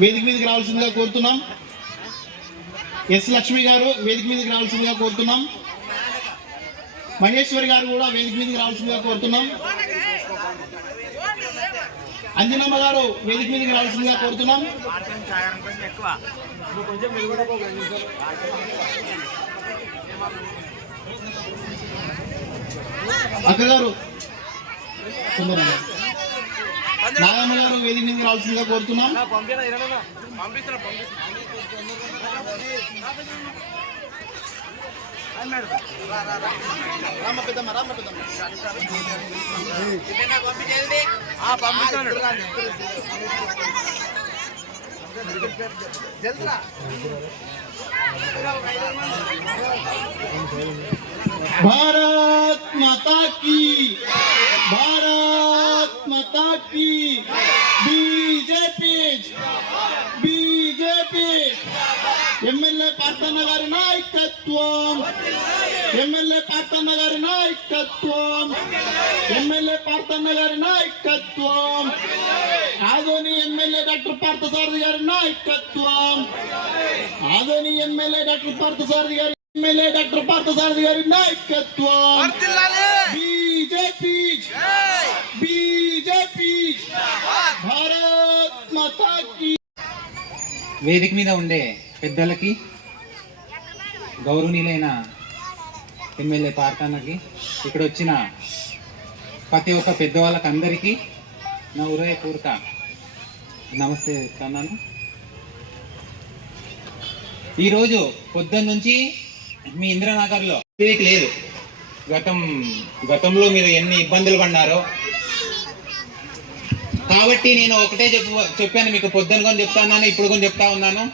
వేదిక మీదకి రావాల్సిందిగా కోరుతున్నాం. ఎస్ లక్ష్మి గారు వేదిక మీదకి రావాల్సిందిగా కోరుతున్నాం. మహేశ్వరి గారు కూడా వేదిక మీదకి రావాల్సిందిగా కోరుతున్నాం. అంజనమ్మ గారు వేదిక మీదకి రావాల్సిందిగా కోరుతున్నాం. అక్క గారు తొందరగా. నాగమ్మ గారు వేదిక మీదకి రావాల్సిందిగా కోరుతున్నాం రామ్మ పెద్దమ్మ రామ్మ పెద్దమ్మ भारत माता की भारत माता की బీజేపీ బీజేపీ ఎమ్మెల్యే పార్థన్న గారి నాయకత్వం ఎమ్మెల్యే పార్థన్న గారి నాయకత్వం ఎమ్మెల్యే పార్థన్న గారి నాయకత్వం ఆదోని ఎమ్మెల్యే డాక్టర్ పార్థసారథి గారి నాయకత్వం ఆదోని ఎమ్మెల్యే డాక్టర్ పార్థసారథి గారి ఎమ్మెల్యే డాక్టర్ పార్థసారథి గారి నాయకత్వం వేదిక మీద ఉండే పెద్దలకి గౌరవనీయులైన ఎమ్మెల్యే పార్కానకి ఇక్కడ వచ్చిన ప్రతి ఒక్క పెద్దవాళ్ళకి అందరికీ నా హృదయపూర్వక నమస్తే చెప్తున్నాను ఈరోజు పొద్దున్న నుంచి మీ ఇంద్రనగర్లో లేదు. గతం గతంలో మీరు ఎన్ని ఇబ్బందులు పడినారో కాబట్టి నేను ఒకటే చెప్పు చెప్పాను మీకు పొద్దున కొని చెప్తా ఉన్నాను ఇప్పుడు కొని చెప్తా ఉన్నాను.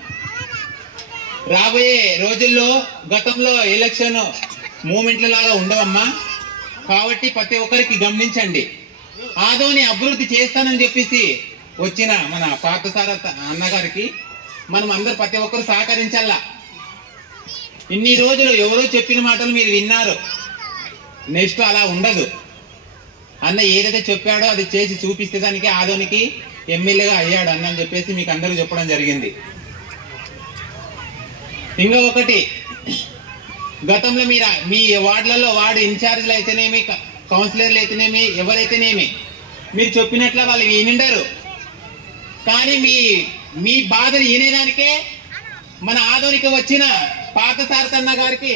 రాబోయే రోజుల్లో గతంలో ఎలక్షన్ మూమెంట్ల లాగా ఉండవమ్మా. కాబట్టి ప్రతి ఒక్కరికి గమనించండి. ఆదోని అభివృద్ధి చేస్తానని చెప్పేసి వచ్చిన మన పార్థసార అన్నగారికి మనం అందరు ప్రతి ఒక్కరు సహకరించాలా. ఇన్ని రోజులు ఎవరో చెప్పిన మాటలు మీరు విన్నారు. నెక్స్ట్ అలా ఉండదు. అన్న ఏదైతే చెప్పాడో అది చేసి చూపిస్తే దానికి ఆదోనికి ఎమ్మెల్యేగా అయ్యాడు అన్న అని చెప్పేసి మీకు అందరూ చెప్పడం జరిగింది. ఇంకా ఒకటి గతంలో మీరు మీ వార్డులలో వార్డు ఇన్ఛార్జ్లు అయితేనేమి క- కౌన్సిలర్లు అయితేనేమి ఎవరైతేనేమి మీరు చెప్పినట్ల వాళ్ళు వినిండరు కానీ మీ మీ బాధలు వినేదానికే మన ఆధునిక వచ్చిన పాత సారతన్న గారికి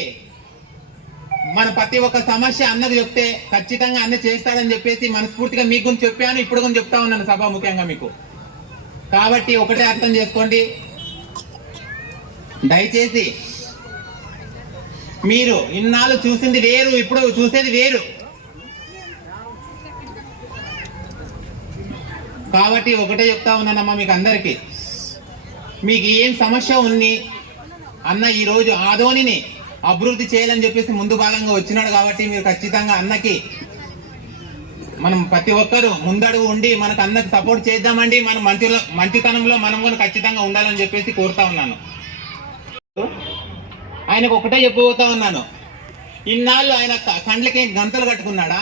మన ప్రతి ఒక్క సమస్య అన్నది చెప్తే ఖచ్చితంగా అన్న చేస్తాడని చెప్పేసి మనస్ఫూర్తిగా మీకు గురించి చెప్పాను ఇప్పుడు గురించి చెప్తా ఉన్నాను సభ ముఖ్యంగా మీకు. కాబట్టి ఒకటే అర్థం చేసుకోండి. దయచేసి మీరు ఇన్నాళ్ళు చూసింది వేరు ఇప్పుడు చూసేది వేరు. కాబట్టి ఒకటే చెప్తా ఉన్నానమ్మా మీకు అందరికీ. మీకు ఏం సమస్య ఉంది అన్న ఈరోజు ఆదోనిని అభివృద్ధి చేయాలని చెప్పేసి ముందు భాగంగా వచ్చినాడు కాబట్టి మీరు ఖచ్చితంగా అన్నకి మనం ప్రతి ఒక్కరు ముందడుగు ఉండి మనకు అన్నకి సపోర్ట్ చేద్దామండి. మనం మంచిలో మంచితనంలో మనం కూడా ఖచ్చితంగా ఉండాలని చెప్పేసి కోరుతా ఉన్నాను. ఆయనకు ఒకటే చెప్పబోతా ఉన్నాను. ఇన్నాళ్ళు ఆయన కండ్లకి గంతలు కట్టుకున్నాడా?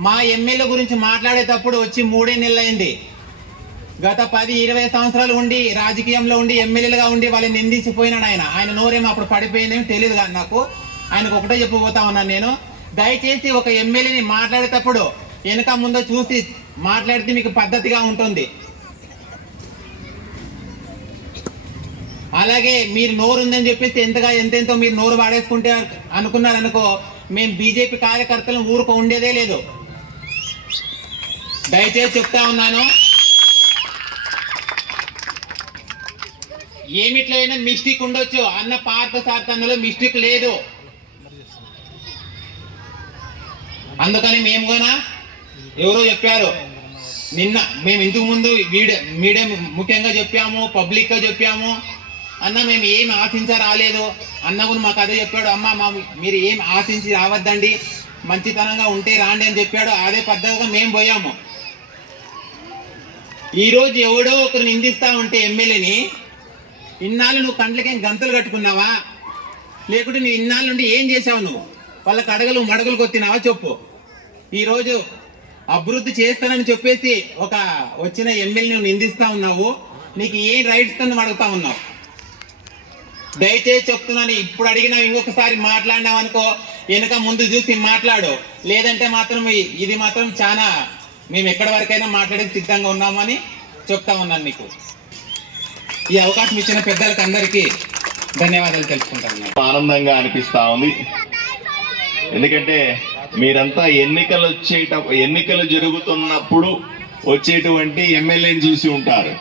మా ఎమ్మెల్యే గురించి మాట్లాడేటప్పుడు వచ్చి మూడే నెలలు అయింది గత పది ఇరవై సంవత్సరాలు ఉండి రాజకీయంలో ఉండి ఎమ్మెల్యేలుగా ఉండి వాళ్ళని నిందించిపోయినాడు ఆయన. ఆయన నోరేమో అప్పుడు పడిపోయిందేమో తెలియదు కానీ నాకు. ఆయనకు ఒకటే చెప్పబోతా ఉన్నాను నేను. దయచేసి ఒక ఎమ్మెల్యేని మాట్లాడేటప్పుడు వెనక ముందో చూసి మాట్లాడితే మీకు పద్ధతిగా ఉంటుంది. అలాగే మీరు నోరు ఉందని చెప్పేసి ఎంతగా ఎంతెంతో మీరు నోరు వాడేసుకుంటే అనుకున్నారనుకో మేము బీజేపీ కార్యకర్తలు ఊరుకు ఉండేదే లేదు. దయచేసి చెప్తా ఉన్నాను. ఏమిట్లైనా అయినా మిస్టేక్ ఉండొచ్చు. అన్న పార్థ సార్థంలో మిస్టేక్ లేదు. అందుకని మేము కూడా ఎవరో చెప్పారు. నిన్న మేము ఇంతకు ముందు వీడియో మీడియా ముఖ్యంగా చెప్పాము పబ్లిక్గా చెప్పాము. అన్న మేము ఏం ఆశించా రాలేదు అన్న కూడా మాకు అదే చెప్పాడు అమ్మ మా మీరు ఏం ఆశించి రావద్దండి. మంచితనంగా ఉంటే రాండి అని చెప్పాడు. అదే పద్ధతిగా మేము పోయాము. ఈరోజు ఎవడో ఒకరు నిందిస్తా ఉంటే ఎమ్మెల్యేని ఇన్నాళ్ళు నువ్వు కండ్లకేం గంతలు కట్టుకున్నావా? లేకుంటే నువ్వు ఇన్నాళ్ళ నుండి ఏం చేసావు నువ్వు? వాళ్ళ కడగలు మడగలు కొత్తినావా చెప్పు. ఈరోజు అభివృద్ధి చేస్తానని చెప్పేసి ఒక వచ్చిన ఎమ్మెల్యే నువ్వు నిందిస్తా ఉన్నావు. నీకు ఏం రైట్స్తో అడుగుతా ఉన్నావు? దయచేసి చెప్తున్నాను ఇప్పుడు అడిగినా ఇంకొకసారి మాట్లాడినావు అనుకో వెనుక ముందు చూసి మాట్లాడు. లేదంటే మాత్రం ఇది మాత్రం చాలా మేము ఎక్కడి వరకైనా మాట్లాడేది సిద్ధంగా ఉన్నామని చెప్తా ఉన్నాను నీకు ఈ అవకాశం ఇచ్చిన పెద్దలకు అందరికీ ధన్యవాదాలు తెలుసుకుంటాను ఆనందంగా అనిపిస్తా ఉంది. ఎందుకంటే మీరంతా ఎన్నికలు వచ్చేట ఎన్నికలు జరుగుతున్నప్పుడు వచ్చేటువంటి ఎమ్మెల్యేని చూసి ఉంటారు.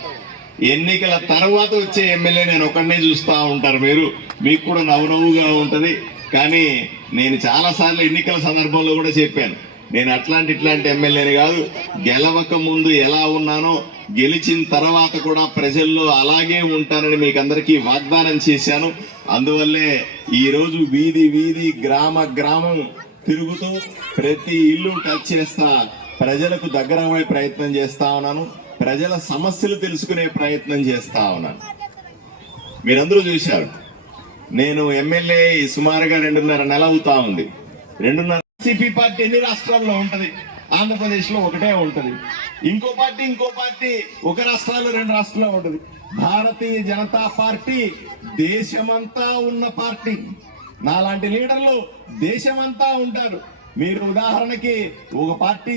ఎన్నికల తర్వాత వచ్చే ఎమ్మెల్యే నేను ఒకరినే చూస్తూ ఉంటారు మీరు. మీకు కూడా నవ్వునవ్వుగా ఉంటుంది. కానీ నేను చాలాసార్లు ఎన్నికల సందర్భంలో కూడా చెప్పాను. నేను అట్లాంటి ఇట్లాంటి ఎమ్మెల్యేని కాదు గెలవక ముందు ఎలా ఉన్నానో గెలిచిన తర్వాత కూడా ప్రజల్లో అలాగే ఉంటానని మీకు అందరికీ వాగ్దానం చేశాను. అందువల్లే ఈరోజు వీధి వీధి గ్రామ గ్రామం తిరుగుతూ ప్రతి ఇల్లు టచ్ చేస్తా ప్రజలకు దగ్గరమయ్యే ప్రయత్నం చేస్తా ఉన్నాను. ప్రజల సమస్యలు తెలుసుకునే ప్రయత్నం చేస్తా ఉన్నాను. మీరందరూ చూశారు నేను ఎమ్మెల్యే సుమారుగా రెండున్నర నెల అవుతా ఉంది. రెండున్నర సిపి పార్టీ ఎన్ని రాష్ట్రాల్లో ఉంటుంది? ఆంధ్రప్రదేశ్లో ఒకటే ఉంటుంది. ఇంకో పార్టీ ఇంకో పార్టీ ఒక రాష్ట్రాల్లో రెండు రాష్ట్రాల్లో ఉంటుంది. భారతీయ జనతా పార్టీ దేశమంతా ఉన్న పార్టీ. నాలాంటి లీడర్లు దేశమంతా ఉంటారు. మీరు ఉదాహరణకి ఒక పార్టీ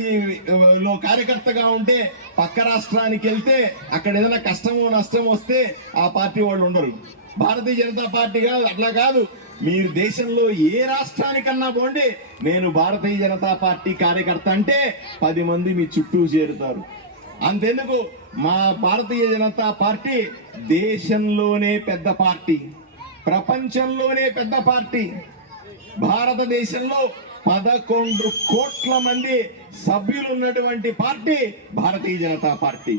లో కార్యకర్తగా ఉంటే పక్క రాష్ట్రానికి వెళ్తే అక్కడ ఏదైనా కష్టమో నష్టం వస్తే ఆ పార్టీ వాళ్ళు ఉండరు. భారతీయ జనతా పార్టీ కాదు అట్లా కాదు. మీరు దేశంలో ఏ రాష్ట్రానికన్నా పోండి నేను భారతీయ జనతా పార్టీ కార్యకర్త అంటే పది మంది మీ చుట్టూ చేరుతారు. అంతెందుకు? మా భారతీయ జనతా పార్టీ దేశంలోనే పెద్ద పార్టీ ప్రపంచంలోనే పెద్ద పార్టీ. భారతదేశంలో పదకొండు కోట్ల మంది సభ్యులు ఉన్నటువంటి పార్టీ భారతీయ జనతా పార్టీ.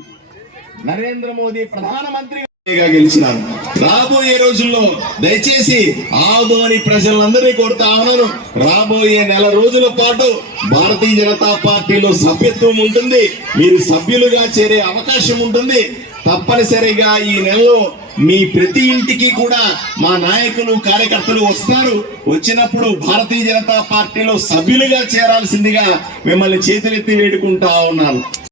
నరేంద్ర మోదీ ప్రధానమంత్రిగా గెలిచినారు. రాబోయే రోజుల్లో దయచేసి ఆదోని ప్రజలందరినీ కోరుతా ఉన్నాను. రాబోయే నెల రోజుల పాటు భారతీయ జనతా పార్టీలో సభ్యత్వం ఉంటుంది. మీరు సభ్యులుగా చేరే అవకాశం ఉంటుంది. తప్పనిసరిగా ఈ నెలలో మీ ప్రతి ఇంటికి కూడా మా నాయకులు కార్యకర్తలు వస్తారు. వచ్చినప్పుడు భారతీయ జనతా పార్టీలో సభ్యులుగా చేరాల్సిందిగా మిమ్మల్ని చేతులెత్తి వేడుకుంటా ఉన్నాను.